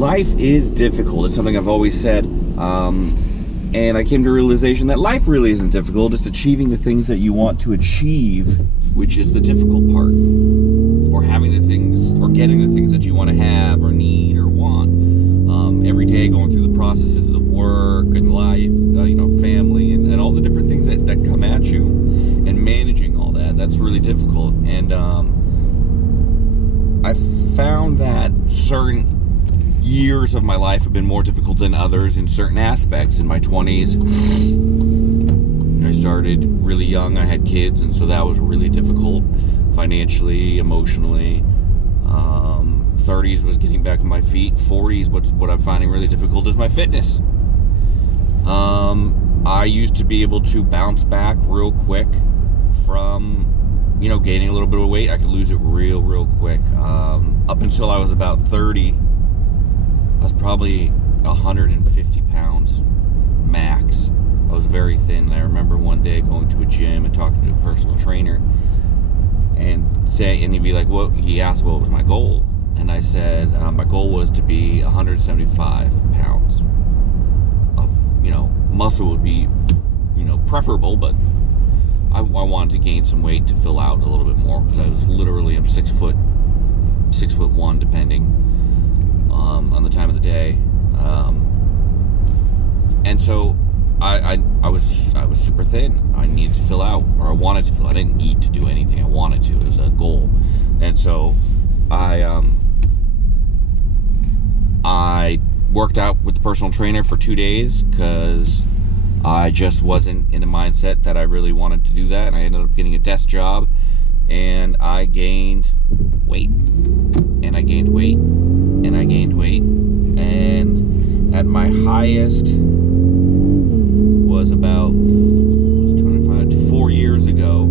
life is difficult. It's something I've always said. And I came to a realization that life really isn't difficult. It's achieving the things that you want to achieve, which is the difficult part. Or having the things, or getting the things that you want to have, or need, or want. Every day going through the processes of work and life, family, and all the different things that come at you. And managing all that. That's really difficult. And I found that certain years of my life have been more difficult than others in certain aspects. In my 20s, I started really young. I had kids, and so that was really difficult financially, emotionally. 30s was getting back on my feet. 40s, what I'm finding really difficult is my fitness. I used to be able to bounce back real quick from gaining a little bit of weight. I could lose it real quick. Up until I was about 30, I was probably 150 pounds max. I was very thin. I remember one day going to a gym and talking to a personal trainer, and he'd be like, he asked what was my goal, and I said my goal was to be 175 pounds of muscle would be preferable, but I wanted to gain some weight to fill out a little bit more, because I was literally, I'm 6'1", depending on the time of the day, and so I was super thin. I needed to fill out, or I wanted to fill out. I didn't need to do anything. I wanted to. It was a goal, and so I worked out with the personal trainer for 2 days because I just wasn't in a mindset that I really wanted to do that, and I ended up getting a desk job, and I gained weight, and I gained weight, and I gained weight, and at my highest was about 25 to 4 years ago,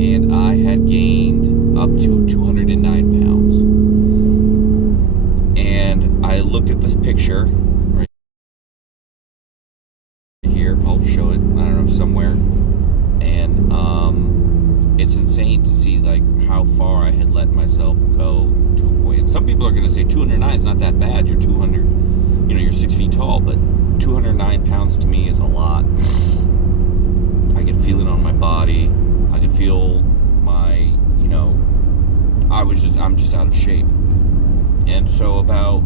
and I had gained up to 209 pounds, and I looked at this picture right here. I'll show it, I don't know, somewhere, and it's insane to see like how far I had let myself go to a point. And some people are going to say 209 is not that bad. You're 200, you're 6 feet tall, but 209 pounds to me is a lot. I could feel it on my body. I could feel my, I'm just out of shape. And so about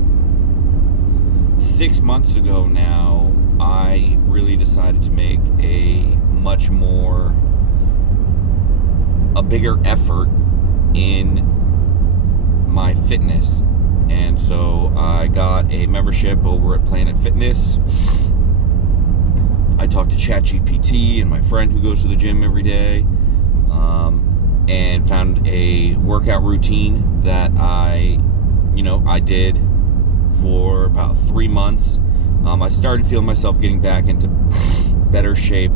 6 months ago now, I really decided to make a bigger effort in my fitness. And so I got a membership over at Planet Fitness. I talked to ChatGPT and my friend who goes to the gym every day, and found a workout routine that I did for about 3 months. I started feeling myself getting back into better shape,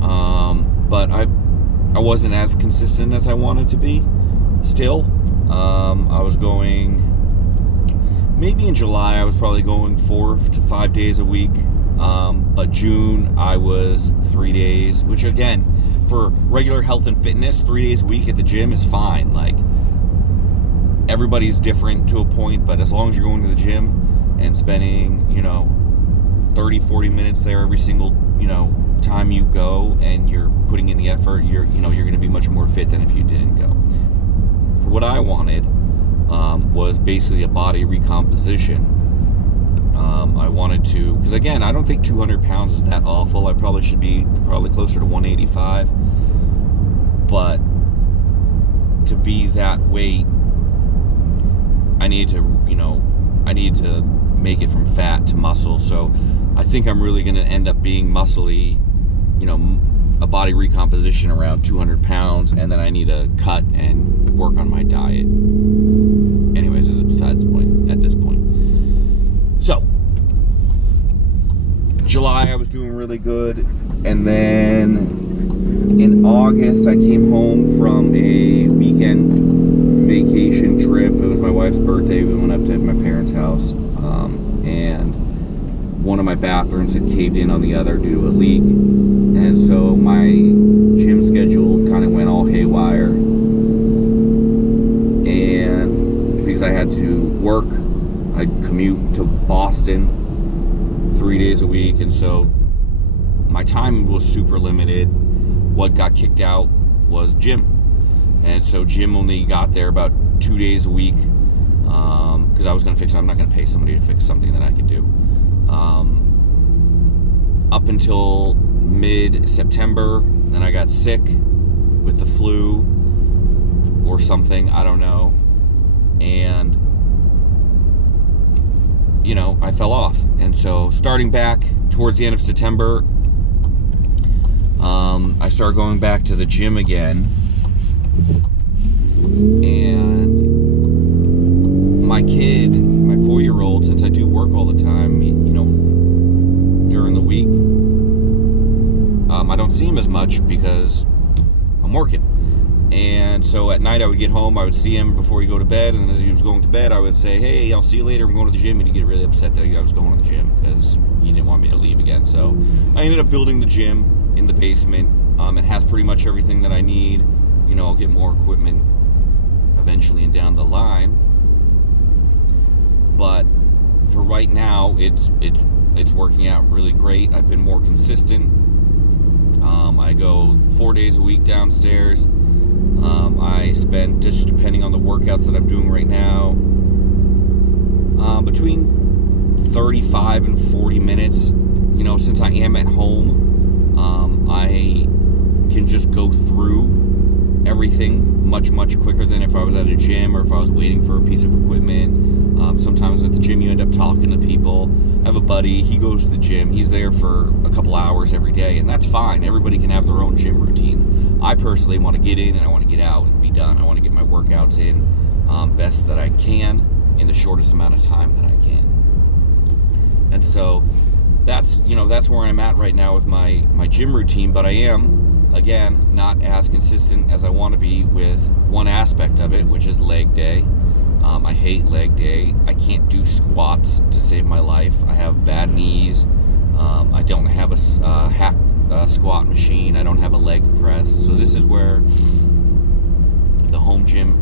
but I wasn't as consistent as I wanted to be still. I was going, maybe in July, I was probably going 4 to 5 days a week. But June, I was 3 days, which again, for regular health and fitness, 3 days a week at the gym is fine. Like, everybody's different to a point, but as long as you're going to the gym and spending, 30, 40 minutes there every single, time you go, and you're putting in the effort, you're going to be much more fit than if you didn't go. For what I wanted was basically a body recomposition. I wanted to, because again, I don't think 200 pounds is that awful. I probably should be closer to 185. But to be that weight, I need to make it from fat to muscle. So I think I'm really going to end up being muscly, a body recomposition around 200 pounds, and then I need to cut and work on my diet. Anyways, this is besides the point at this point. So, July I was doing really good, and then in August I came home from a weekend vacation trip. It was my wife's birthday. We went up to my parents' house, and one of my bathrooms had caved in on the other due to a leak, and so my gym schedule kind of went all haywire, and because I had to work. I'd commute to Boston 3 days a week, and so my time was super limited. What got kicked out was gym, and so gym only got there about 2 days a week, because I was going to fix it. I'm not going to pay somebody to fix something that I could do. Up until mid-September, then I got sick with the flu or something, I don't know, and I fell off. And so starting back towards the end of September, I started going back to the gym again, and my kid, my 4-year-old, since I do work all the time, during the week, I don't see him as much because I'm working. And so at night I would get home, I would see him before he go to bed, and then as he was going to bed, I would say, hey, I'll see you later, I'm going to the gym, and he'd get really upset that I was going to the gym because he didn't want me to leave again. So I ended up building the gym in the basement. It has pretty much everything that I need. I'll get more equipment eventually and down the line. But for right now, it's working out really great. I've been more consistent. I go 4 days a week downstairs. I spend, just depending on the workouts that I'm doing right now, between 35 and 40 minutes. Since I am at home, I can just go through everything much quicker than if I was at a gym or if I was waiting for a piece of equipment. Sometimes at the gym you end up talking to people. I have a buddy, he goes to the gym, he's there for a couple hours every day, and that's fine. Everybody can have their own gym routine. I personally want to get in and I want to get out and be done. I want to get my workouts in best that I can in the shortest amount of time that I can. And so that's where I'm at right now with my gym routine, but I am, again, not as consistent as I want to be with one aspect of it, which is leg day. I hate leg day. I can't do squats to save my life. I have bad knees. I don't have a hack squat machine. I don't have a leg press. So this is where the home gym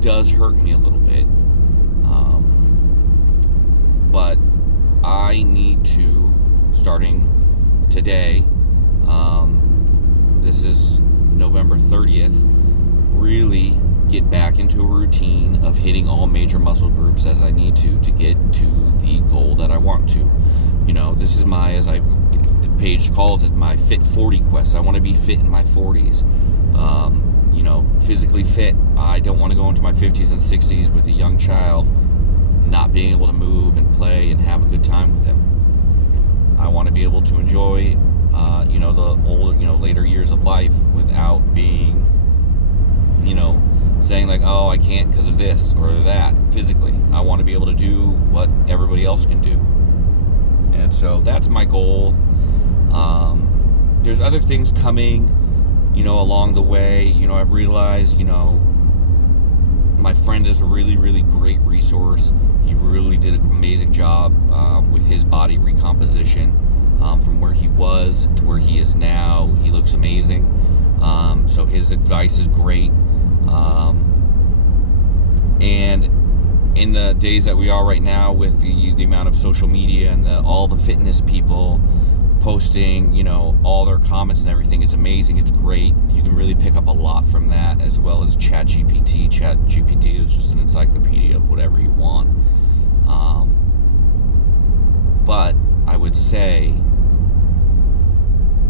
does hurt me a little bit. But I need to, starting today, this is November 30th, really get back into a routine of hitting all major muscle groups as I need to get to the goal that I want to. This is my, the page calls it, my Fit 40 quest. I want to be fit in my 40s. Physically fit. I don't want to go into my 50s and 60s with a young child not being able to move and play and have a good time with him. I want to be able to enjoy the older, later years of life without being, saying like, oh, I can't because of this or that physically. I want to be able to do what everybody else can do. And so that's my goal. There's other things coming, along the way. I've realized, my friend is a really, really great resource. He really did an amazing job with his body recomposition. From where he was to where he is now, he looks amazing. So his advice is great. And in the days that we are right now, with the amount of social media and all the fitness people posting, all their comments and everything, it's amazing. It's great. You can really pick up a lot from that, as well as ChatGPT. ChatGPT is just an encyclopedia of whatever you want. But I would say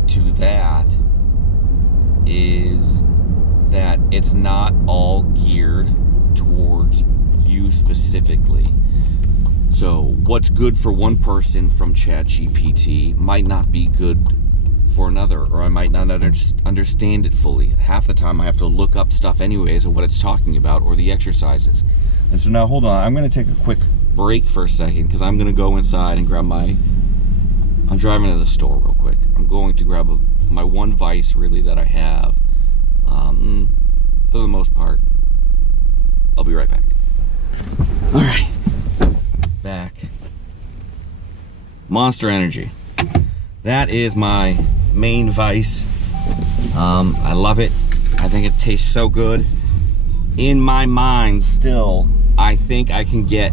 to that is that it's not all geared towards you specifically. So what's good for one person from ChatGPT might not be good for another, or I might not understand it fully. Half the time I have to look up stuff anyways of what it's talking about or the exercises. And so now hold on, I'm going to take a quick break for a second because I'm going to go inside and grab I'm driving to the store real quick. I'm going to grab my one vice really that I have. For the most part, I'll be right back. All right, back. Monster Energy. That is my main vice. I love it. I think it tastes so good. in my mind, still, I think I can get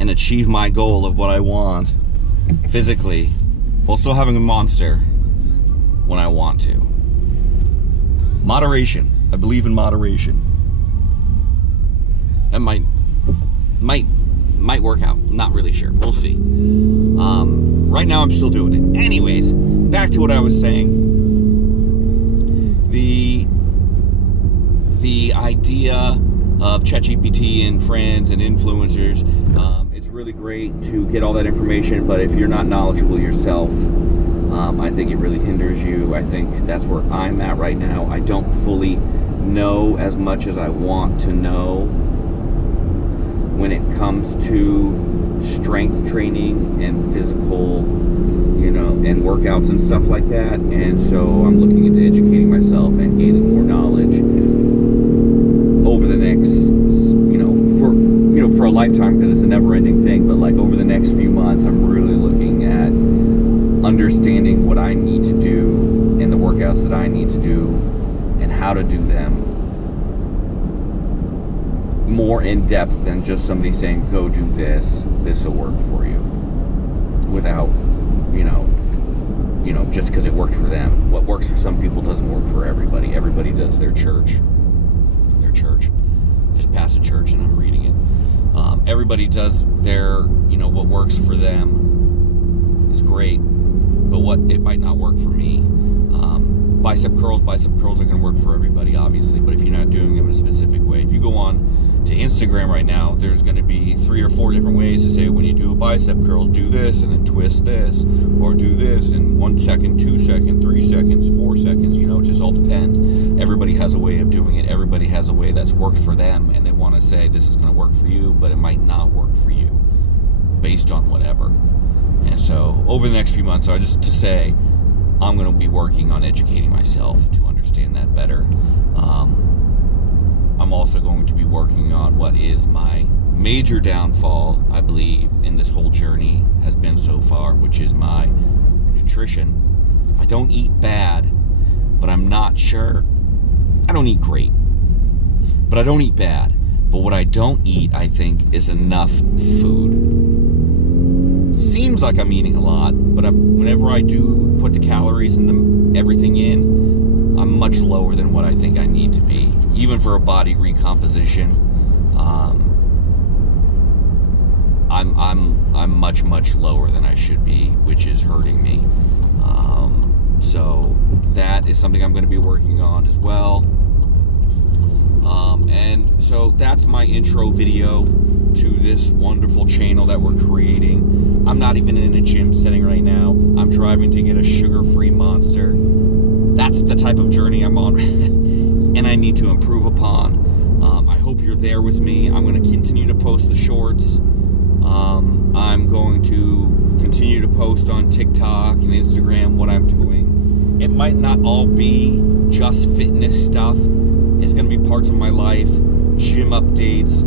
and achieve my goal of what I want physically while still having a monster when I want to. Moderation. I believe in moderation. That might work out. I'm not really sure. We'll see. Right now I'm still doing it. Anyways, back to what I was saying. The idea of ChatGPT and friends and influencers, it's really great to get all that information, but if you're not knowledgeable yourself, I think it really hinders you. I think that's where I'm at right now. I don't fully know as much as I want to know when it comes to strength training and physical, and workouts and stuff like that. And so I'm looking into educating myself and gaining more knowledge over the next, for a lifetime, because it's a never-ending thing. But like over the next few months, I'm really looking at understanding what I need to do and the workouts that I need to do and how to do them more in depth than just somebody saying, go do this will work for you, without, just because it worked for them. What works for some people doesn't work for everybody. Everybody does their church. Just past a church and I'm reading it. Everybody does their, what works for them is great, but what it might not work for me. Bicep curls are going to work for everybody, obviously, but if you're not doing them in a specific way. If you go on to Instagram right now, there's going to be 3 or 4 different ways to say, when you do a bicep curl, do this and then twist this, or do this in 1 second, 2 seconds, 3 seconds, 4 seconds. It just all depends. Everybody has a way of doing it. Everybody has a way that's worked for them, and they want to say this is going to work for you, but it might not work for you based on whatever. And so over the next few months, just to say, I'm going to be working on educating myself to understand that better. I'm also going to be working on what is my major downfall, I believe, in this whole journey has been so far, which is my nutrition. I don't eat bad, but I'm not sure. I don't eat great, but I don't eat bad. But what I don't eat, I think, is enough food. It seems like I'm eating a lot, but whenever I do put the calories and everything in, I'm much lower than what I think I need to be, even for a body recomposition. I'm much lower than I should be, which is hurting me. So that is something I'm going to be working on as well. And so that's my intro video to this wonderful channel that we're creating. I'm not even in a gym setting right now. I'm driving to get a sugar-free Monster. That's the type of journey I'm on and I need to improve upon. I hope you're there with me. I'm going to continue to post the shorts. I'm going to continue to post on TikTok and Instagram what I'm doing. It might not all be just fitness stuff. It's going to be parts of my life, gym updates.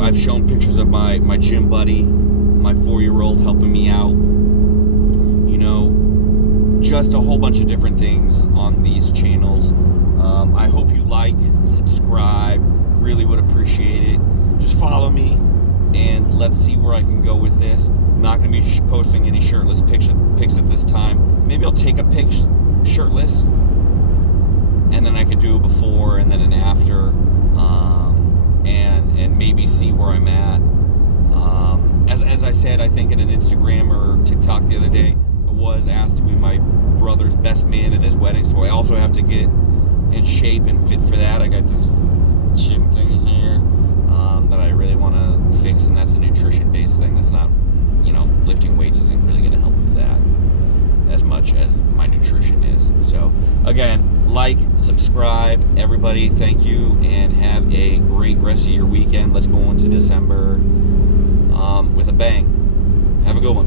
I've shown pictures of my gym buddy, my 4-year-old helping me out. Just a whole bunch of different things on these channels. I hope you like, subscribe, really would appreciate it. Just follow me, and let's see where I can go with this. I'm not going to be posting any shirtless pics at this time. Maybe I'll take a pic shirtless, and then I could do a before and then an after, and maybe see where I'm at. As I said, I think in an Instagram or TikTok the other day, I was asked to be my brother's best man at his wedding, so I also have to get in shape and fit for that. I got this gym thing in here that I really want to fix, and that's a nutrition-based thing. That's not, lifting weights isn't really going to help with that as much as my nutrition is. So, again, like, subscribe, everybody, thank you, and have a great rest of your weekend. Let's go into December with a bang. Have a good one.